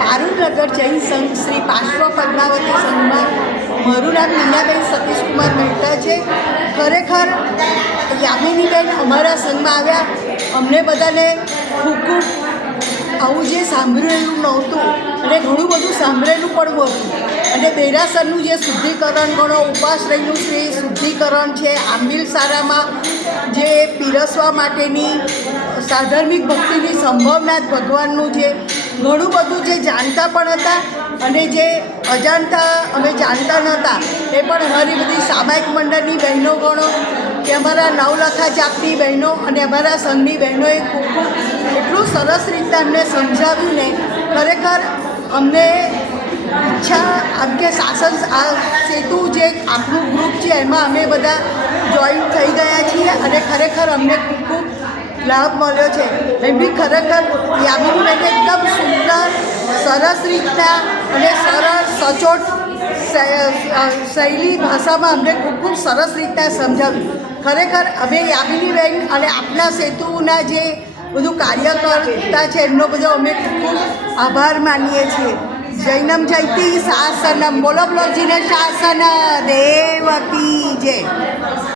પારુનગર જૈન સંઘ શ્રી પાર્શ્વ પદ્માવતી સંઘમાં મારું નામ નીનાબેન સતીશકુમાર મહેતા છે. ખરેખર યામિનીબેન અમારા સંઘમાં આવ્યા. અમને બધાને ખૂબ ખૂબ આવું જે સાંભળેલું નહોતું અને ઘણું બધું સાંભળેલું પણ હતું. અને દેરાસરનું જે શુદ્ધિકરણ ગણો, ઉપાશ્રયનું જે શુદ્ધિકરણ છે, આંબિલ સારામાં જે પીરસવા માટેની સાધર્મિક ભક્તિની સંભાવના ભગવાનનું જે ઘણું બધું જે જાણતા પણ હતા અને જે અજાણતા અમે જાણતા નહોતા એ પણ અમારી બધી સામાયિક મંડળની બહેનો ગણો કે અમારા નવલખા જાપની બહેનો અને અમારા સંઘની બહેનોએ ખૂબ ખૂબ એટલું સરસ રીતે અમને સમજાવ્યું ને ખરેખર અમને ઈચ્છા આમ કે શાસન આ સેતુ જે આપણું ગ્રુપ છે એમાં અમે બધા જોઈન થઈ ગયા છીએ અને ખરેખર અમને ખૂબ ખૂબ લાભ મળ્યો છે. એમ બી ખરેખર યામિનીબેને એકદમ સુંદર સરસ રીતના અને સરળ સચોટ શૈલી ભાષામાં અમને ખૂબ ખૂબ સરસ રીતના સમજાવ્યું. ખરેખર અમે યામિનીબેન અને આપના સેતુના જે બધું કાર્ય કરતા છે એમનો બધો અમે ખૂબ આભાર માનીએ છીએ. જૈનમ જયતિ શાસનમ, બોલો બોલો જીને શાસન દેવકી જય.